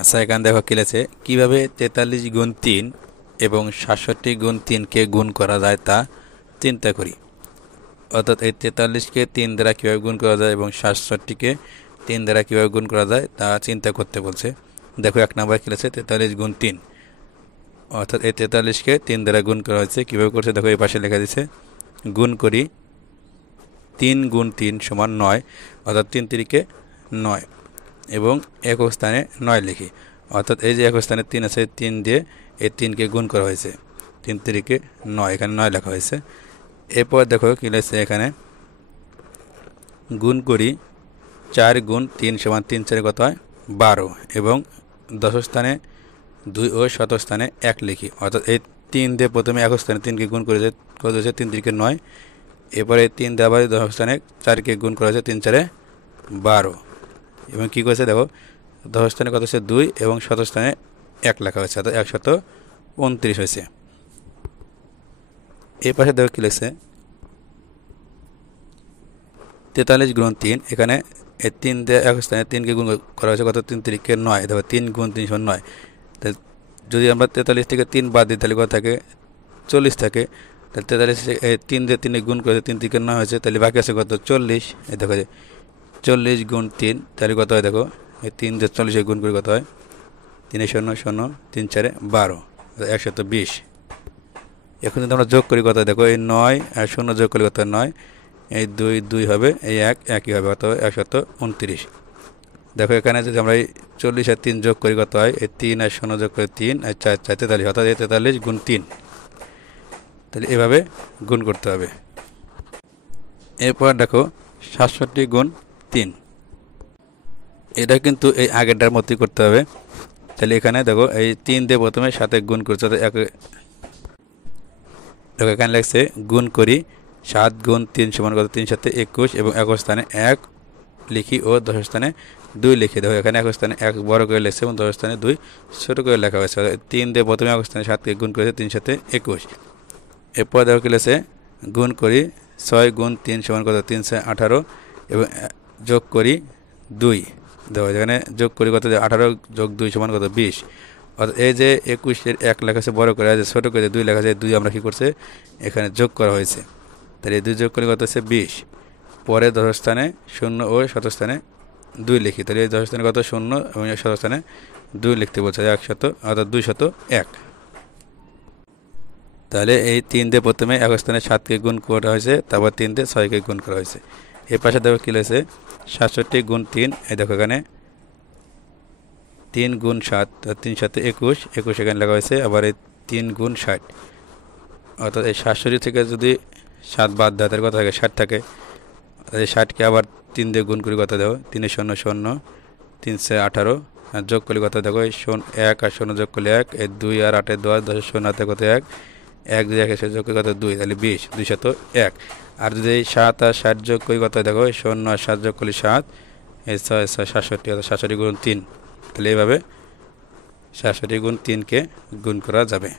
আচ্ছা, এখানে দেখো কি লেছে, কিভাবে 43 গুণ 3 এবং 67 গুণ 3-কে গুণ করা যায় তা চিন্তা করি। অর্থাৎ এই 43-কে 3 দ্বারা কীভাবে গুণ করা যায় এবং 67-কে 3 দ্বারা কীভাবে গুণ করা যায় তা চিন্তা করতে বলছে। দেখো 1 নাম্বার কি লেছে, 43 গুণ 3, অর্থাৎ এই 43-কে 3 দ্বারা গুণ করা হয়েছে। কীভাবে করছে দেখো, এই পাশে লেখা দিচ্ছে, গুণ করি 3 গুণ 3 সমান 9, অর্থাৎ 3 তিরিকে 9 এবং একক স্থানে 9 লিখি। অর্থাৎ এই যে একক স্থানে 3 আছে, 3 দিয়ে এই 3-কে গুণ করা হয়েছে, 3 তিরিকে 9, এখানে 9 লেখা হয়েছে। এরপর দেখো কি লিখছে এখানে, গুণ করি 4 গুণ 3 সমান 3 4 কত হয় 12 এবং দশম স্থানে 2 ও শতক স্থানে 1 লিখি। অর্থাৎ এই 3 দিয়ে প্রথমে একক স্থানে 3-কে গুণ করেছে, কত হয়েছে 3 তিরিকে 9, এরপরে 3 দিয়ে আবার দশম স্থানে 4-কে গুণ করা হয়েছে, 3 4 12 এবং কী করেছে দেখো, দশম স্থানে কত হচ্ছে 2 এবং শতক স্থানে 1 লেখা হয়েছে, অর্থাৎ 129 হয়েছে। এই পাশে দেখো কি লিখছে, 43 গুণ 3, এখানে এই 3 দিয়ে এক স্থানে 3-কে গুণ করা হয়েছে, কত 3 তিরিকে 9, দেখো 3 গুণ 3 সমান 9। তাহলে যদি আমরা 43 থেকে 3 বাদ দিই তাহলে কত থাকে 40 থাকে। তাহলে 43 এই 3 দিয়ে 3 গুণ করেছে, 3 তিরিকে 9 হয়েছে, তাহলে বাকি আছে কত 40। এই দেখো 40 গুণ 3, তাহলে কত হয় দেখো, এই 3 দিয়ে 40 গুণ করে কত হয় 3 0 0 3 4 12, 120। এখন যদি আমরা যোগ করি কত দেখো, এই 9 আর 0 যোগ করি কত 9, এই 2 2 হবে, এই 1 1ই হবে, কত 129। দেখো এখানে যদি আমরা এই 40 আর 3 যোগ করি কত হয়, এই 3 আর 0 যোগ করে 3 আর 4 4 43, অর্থাৎ এই 43 গুণ 3। তাহলে এভাবে গুণ করতে হবে। এরপর দেখো 67 গুণ 3, এটা কিন্তু এই আগেরটার মতোই করতে হবে। তাহলে এখানে দেখো এই 3 দিয়ে প্রথমে 7 গুণ করছে, দেখো এখানে লাগছে গুণ করি 7 গুণ 3 সমান কত 3 7 21 এবং একক স্থানে 1 লিখি ও দশ স্থানে 2 লিখি। দেখো এখানে একক স্থানে 1 বড় করে লিখছে এবং দশ স্থানে 2 ছোট করে লেখা হয়েছে। 3 দিয়ে প্রথমে একক স্থানে 7-কে গুণ করেছে, 3 7 21। এরপর দেখো কি লিখছে, গুণ করি 6 গুণ 3 সমান কত 3 6 18 এবং যোগ করি 2। দেখো এখানে যোগ করি কত 18 যোগ 2 সমান কত 20। অর্থাৎ এই যে 21-এর 1 লেখা আছে বড় করে, ছোট করে 2 লেখা আছে, 2 আমরা কী করছে এখানে যোগ করা হয়েছে। তাহলে এই 2 যোগ করে কত হচ্ছে 20। পরে দশ স্থানে 0 ও শতক স্থানে 2 লিখি। তাহলে এই দশ স্থানে কত 0 এবং শতক স্থানে 2 লিখতে বলছে, 100 অর্থাৎ 201। তাহলে এই 3 দিয়ে প্রথমে এক স্থানে 7-কে গুণ করা হয়েছে, তারপর 3 দিয়ে 6-কে গুণ করা হয়েছে। এর পাশে দেখো কী হয়েছে, 67 গুণ 3, এই দেখো এখানে 3 গুণ 7, 3 7 21 21 এখানে লেখা হয়েছে। আবার এই 3 গুণ 60, অর্থাৎ এই 67 থেকে যদি 7 বাদ দেয় তাহলে কত থাকে 60 থাকে। এই 60-কে আবার 3 দিয়ে গুণ করি কত দেখো, 3 0 0 3 18 আর যোগ করলে কত দেখো, এই 1 আর 0 যোগ করলে 1, এই 2 আর 8 10 10 0 হাতে কত 1 1 2 1 যোগ করি কত 2, তাহলে 20 201। আর যদি এই 7 আর 60 যোগ করি কত দেখো, 0 আর 7 যোগ করলে 7, এই 6 6 67, অর্থাৎ 67 গুণ 3। তাহলে এইভাবে 67 গুণ 3-কে গুণ করা যাবে।